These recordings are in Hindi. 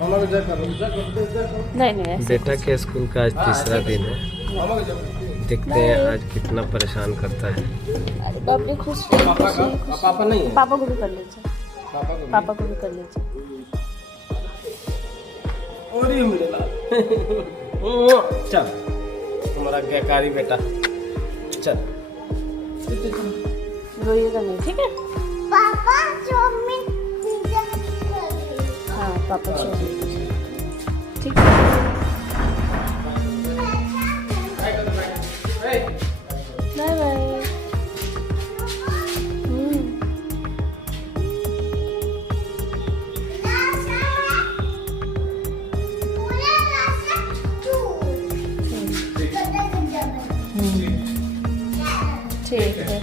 नहीं नहीं ऐसे बेटा के स्कूल का आज तीसरा दिन है। देखते हैं आज कितना परेशान करता है। अरे बाप रे खुश पापा नहीं है। पापा को भी कर लीजिए, पापा को भी कर लीजिए। और ये मेरे लाल चल तुम्हारा ज्ञाकारी बेटा चल रोइएगा नहीं, ठीक है? पापा चौमिन हाँ पापा चलो ठीक है। Bye bye. ठीक है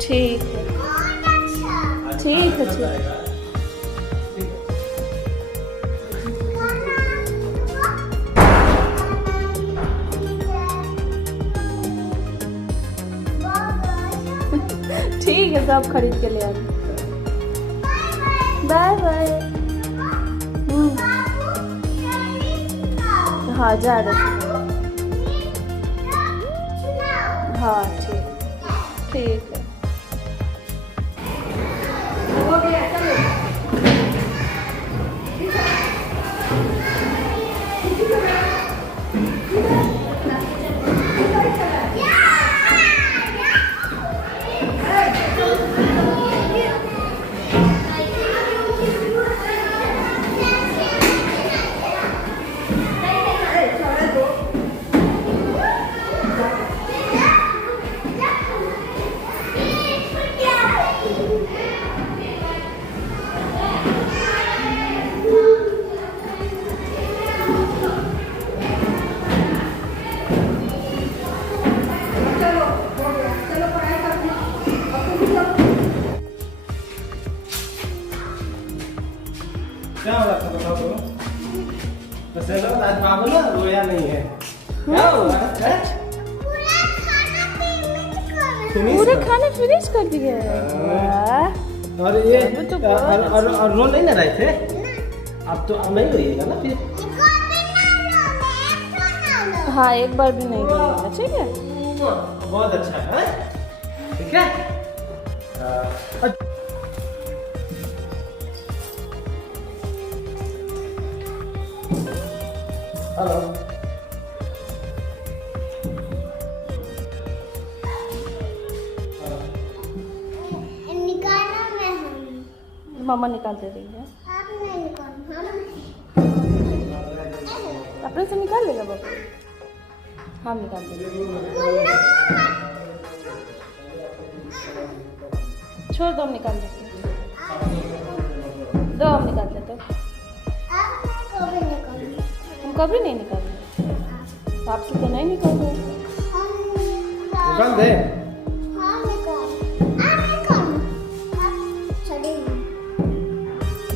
ठीक है ठीक है ठीक है। ठीक है सब खरीद के ले आए। Bye bye. हाँ जा रहे। हाँ ठीक ठीक है। हो गया चलो। क्या हो रहा था बताओ तो? बस आज बाबू ना रोया नहीं है। क्या हो रहा है? पूरे खाने फिनिश कर दिए। वाह। और ये तो और रो नहीं ना रहे थे? अब तो अब नहीं रोइएगा ना फिर। हाँ एक बार भी नहीं रोइएगा, ठीक है? बहुत अच्छा है, ठीक है? हेलो निकालना मैं हूँ। मामा निकाल दे रही है। आप नहीं निकालना। अपने से निकाल लेगा बाबा। हाँ निकाल देंगे। छोड़ दो हम निकाल देते हैं। दो हम निकाल देते हैं। हम कभी नहीं निकालेंगे। आपसे तो नहीं निकाल रहे। निकाल दे।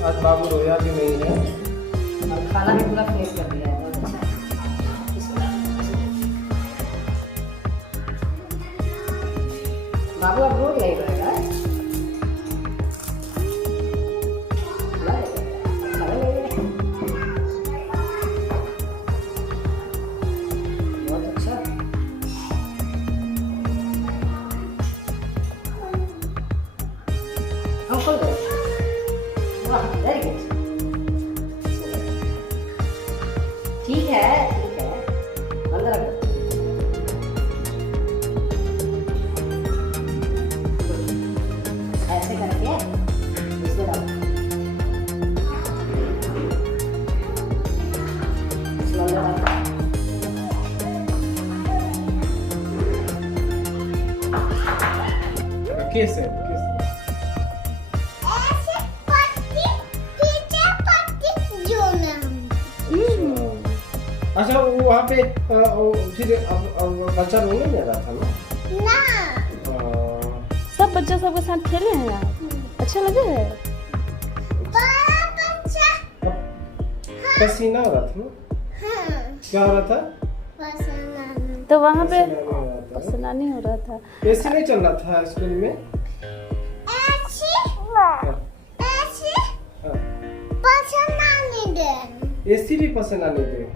आज बाबू रोया भी नहीं है। और खाना भी पूरा फेस कर दिया है। बहुत अच्छा है। बाबू अब रोज यही रहेगा। बहुत अच्छा। हम खोल दो। वाह वेरी गुड। ठीक है अंदर रख दो। ऐसे करके इसमें डालो। इसमें अंदर डालो। किस है? अच्छा वहाँ पे फिर अब बच्चा रोने नहीं रहा था ना? सब बच्चे सबके साथ खेले हैं यार। अच्छा लगे है। पसीना हो रहा था ना? क्या हो रहा था? तो वहाँ पे पसीना नहीं हो रहा था। एसी नहीं चल रहा था स्कूल में? एसी भी पसंद आने दे।